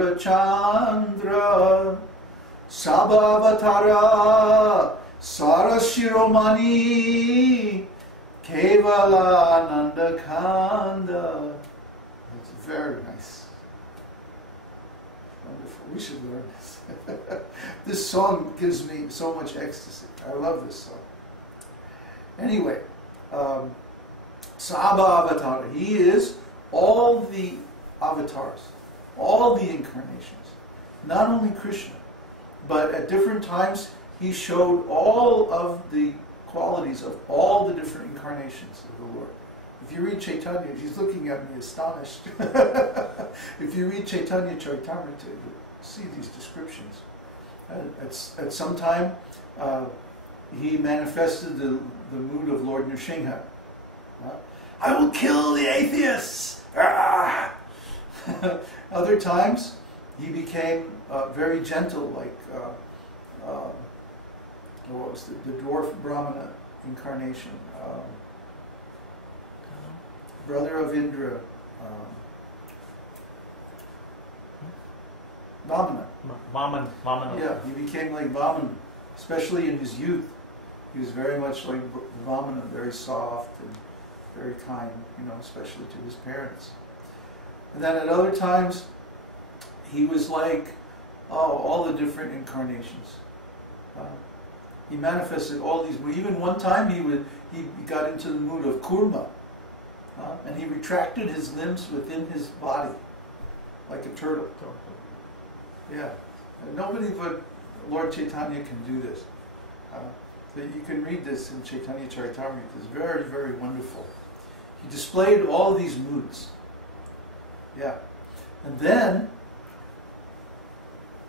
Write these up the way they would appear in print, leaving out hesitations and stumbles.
Gaurachandra Sabhavatara Sarashiromani Kevalananda Kanda. It's very nice. Wonderful. We should learn this. This song gives me so much ecstasy. I love this song. Anyway, Sabhavatara. He is all the avatars, all the incarnations. Not only Krishna, but at different times he showed all of the qualities of all the different incarnations of the Lord. If you read Caitanya, he's looking at me astonished. If you read Caitanya-caritāmṛta, you see these descriptions. At some time, he manifested the mood of Lord Nrsimha. I will kill the atheists! Other times, he became very gentle, like what was the dwarf Brahmana incarnation, brother of Indra, Vamana. Yeah, he became like Vamana, especially in his youth. He was very much like Vamana, very soft and very kind, especially to his parents. And then at other times, he was like, all the different incarnations. He manifested all these. Even one time he got into the mood of kurma, and he retracted his limbs within his body, like a turtle. Yeah, and nobody but Lord Chaitanya can do this. You can read this in Caitanya-caritāmṛta. It's very, very wonderful. He displayed all these moods. Yeah, and then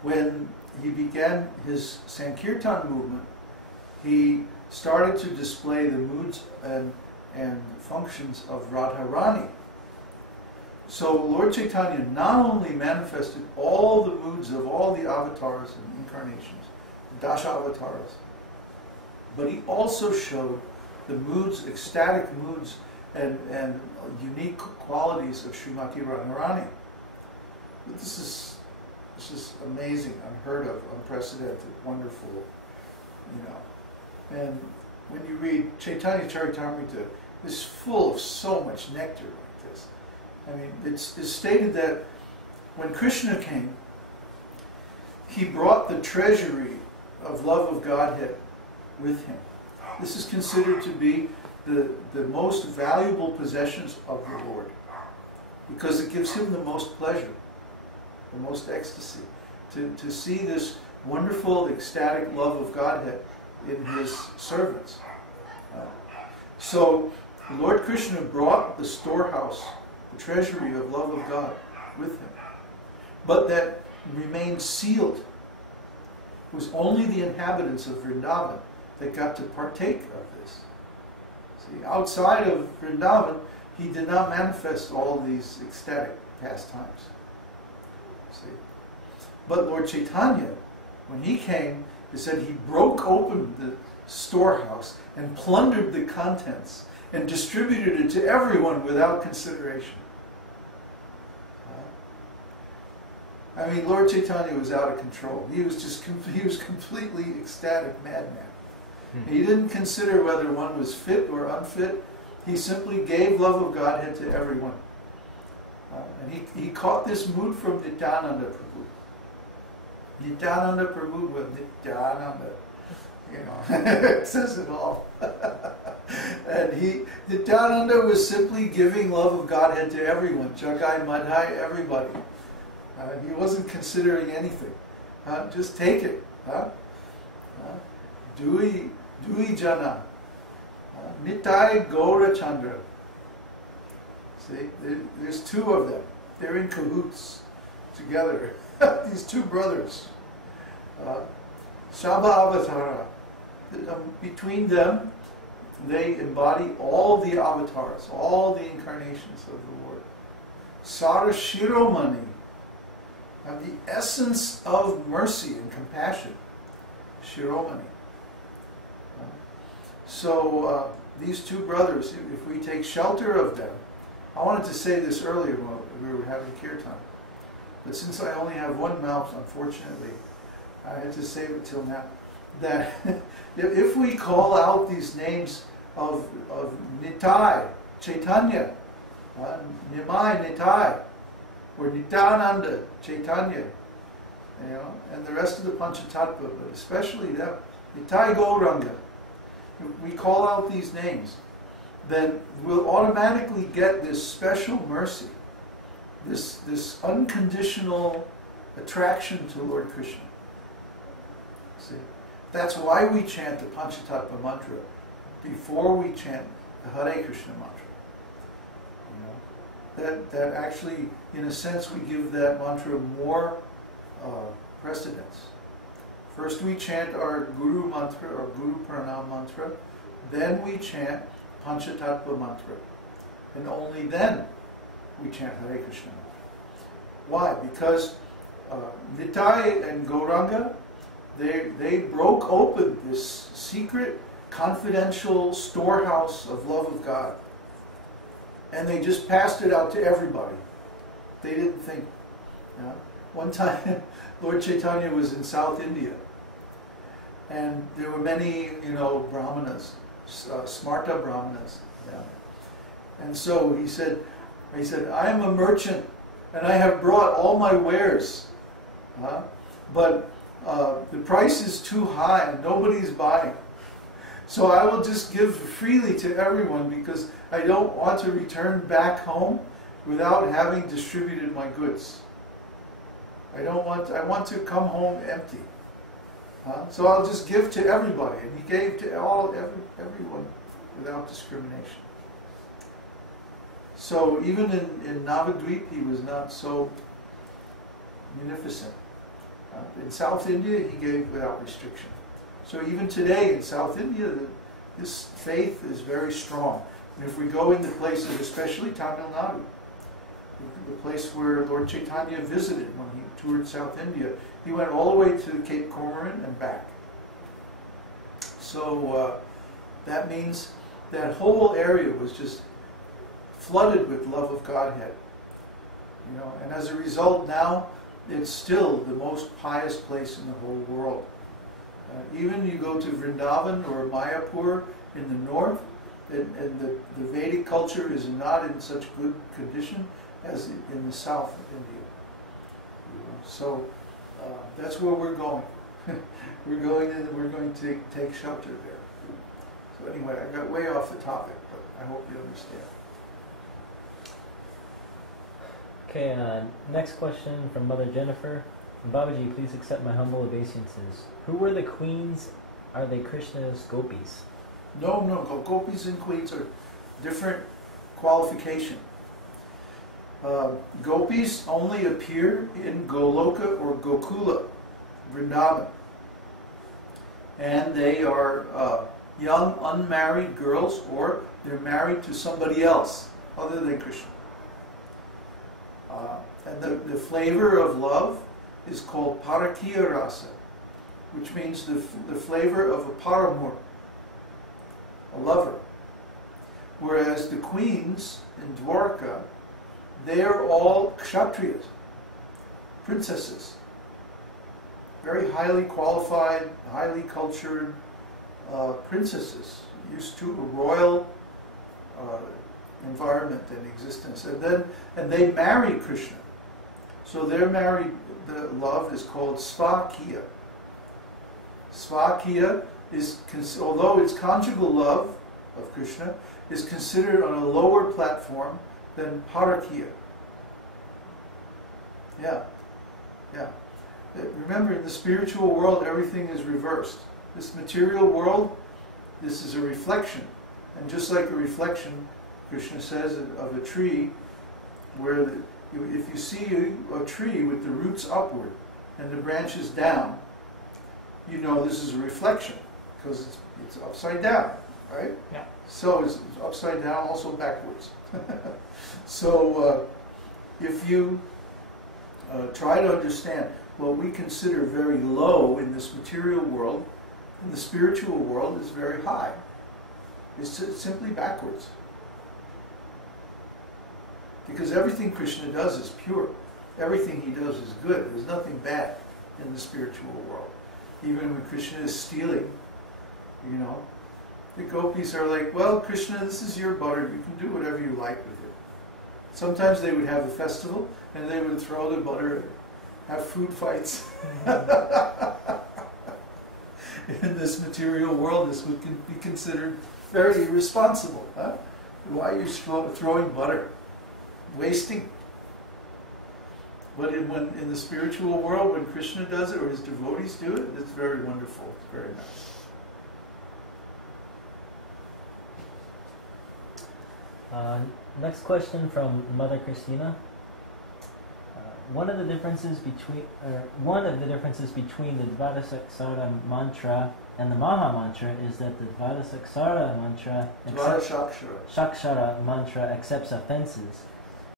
when he began his Sankirtan movement, he started to display the moods and functions of Radharani. So Lord Chaitanya not only manifested all the moods of all the avatars and incarnations, Dasha avatars, but he also showed the moods, ecstatic moods, and unique qualities of Srimati Radharani. This is amazing, unheard of, unprecedented, wonderful, And when you read Caitanya-caritāmṛta, it's full of so much nectar like this. I mean, it's stated that when Krishna came, he brought the treasury of love of Godhead with him. This is considered to be the most valuable possessions of the Lord, because it gives him the most pleasure, the most ecstasy, to see this wonderful, ecstatic love of Godhead in his servants. So Lord Krishna brought the storehouse, the treasury of love of God with him, but that remained sealed. It was only the inhabitants of Vrindavan that got to partake of this. See, outside of Vrindavan, he did not manifest all these ecstatic pastimes. See, but Lord Chaitanya, when he came, it said he broke open the storehouse and plundered the contents and distributed it to everyone without consideration. I mean, Lord Chaitanya was out of control. He was completely ecstatic madman. He didn't consider whether one was fit or unfit. He simply gave love of Godhead to everyone. And he caught this mood from Nityananda Prabhu. Nityananda Prabhu, well, Nityananda, it says it all. And Nityananda was simply giving love of Godhead to everyone. Jagai, Madhai, everybody. He wasn't considering anything. Just take it. Dui Jana. Nitai Gaura Chandra. See, there's two of them. They're in cahoots together. These two brothers. Shabha Avatara. Between them, they embody all the avatars, all the incarnations of the Lord. Sara Shiromani. The essence of mercy and compassion. Shiromani. So these two brothers, if we take shelter of them, I wanted to say this earlier when we were having kirtan. but since I only have one mouth, unfortunately, I had to save it till now, that if we call out these names of Nitai, Chaitanya, Nimai Nitai, or Nityananda, Chaitanya, and the rest of the Panchatattva, but especially that Nitai Gauranga, if we call out these names, then we'll automatically get this special mercy, this unconditional attraction to Lord Krishna. See, that's why we chant the Panchatattva mantra before we chant the Hare Krishna mantra. That actually, in a sense, we give that mantra more precedence. First we chant our Guru mantra, or Guru Pranam mantra, then we chant Panchatattva mantra, and only then we chant Hare Krishna mantra. Why? Because Nitai and Gauranga, they broke open this secret, confidential storehouse of love of God, and they just passed it out to everybody. They didn't think. One time, Lord Chaitanya was in South India, and there were many, brahmanas, smarta brahmanas down there. And so he said, I am a merchant, and I have brought all my wares, but the price is too high, and nobody's buying. So I will just give freely to everyone, because I don't want to return back home without having distributed my goods. I want to come home empty. So I'll just give to everybody. And he gave to everyone without discrimination. So even in Navadvip, he was not so munificent. In South India, he gave without restriction. So even today in South India, this faith is very strong. And if we go into places, especially Tamil Nadu, the place where Lord Chaitanya visited when he toured South India, he went all the way to Cape Comorin and back. So that means that whole area was just flooded with love of Godhead. And as a result, now it's still the most pious place in the whole world. Even you go to Vrindavan or Mayapur in the north, and the Vedic culture is not in such good condition as in the south of India. So that's where we're going. We're going to take shelter there. So anyway, I got way off the topic, but I hope you understand. Okay, next question from Mother Jennifer. Babaji, please accept my humble obeisances. Who were the queens? Are they Krishna's gopis? No, gopis and queens are different qualification. Gopis only appear in Goloka or Gokula, Vrindavan. And they are young, unmarried girls, or they're married to somebody else other than Krishna. And the flavor of love is called Parakiya Rasa, which means the flavor of a paramour, a lover. Whereas the queens in Dwarka, they are all kshatriyas, princesses, very highly qualified, highly cultured princesses, used to a royal environment and existence, and they marry Krishna. So they're married. The love is called Svakiya. Svakiya is, although it's conjugal love of Krishna, is considered on a lower platform than Parakiya. Yeah. Remember, in the spiritual world, everything is reversed. This material world, this is a reflection. And just like a reflection, Krishna says, of a tree, where if you see a tree with the roots upward and the branches down, you know this is a reflection, because it's upside down, right? Yeah. So it's upside down, also backwards. So if you try to understand what we consider very low in this material world, in the spiritual world is very high. It's simply backwards. Because everything Krishna does is pure. everything he does is good. There's nothing bad in the spiritual world. Even when Krishna is stealing, you know, the gopis are like, well, Krishna, this is your butter. You can do whatever you like with it. Sometimes they would have a festival and they would throw the butter and have food fights. In this material world, this would be considered very irresponsible. Huh? Why are you throwing butter? Wasting. But in the spiritual world, when Krishna does it or his devotees do it, it's very wonderful. It's very nice. Next question from Mother Christina. One of the differences between the Dvadasaksara mantra and the Maha mantra is that the Dvadasaksara mantra Dvadashakshara mantra accepts offenses,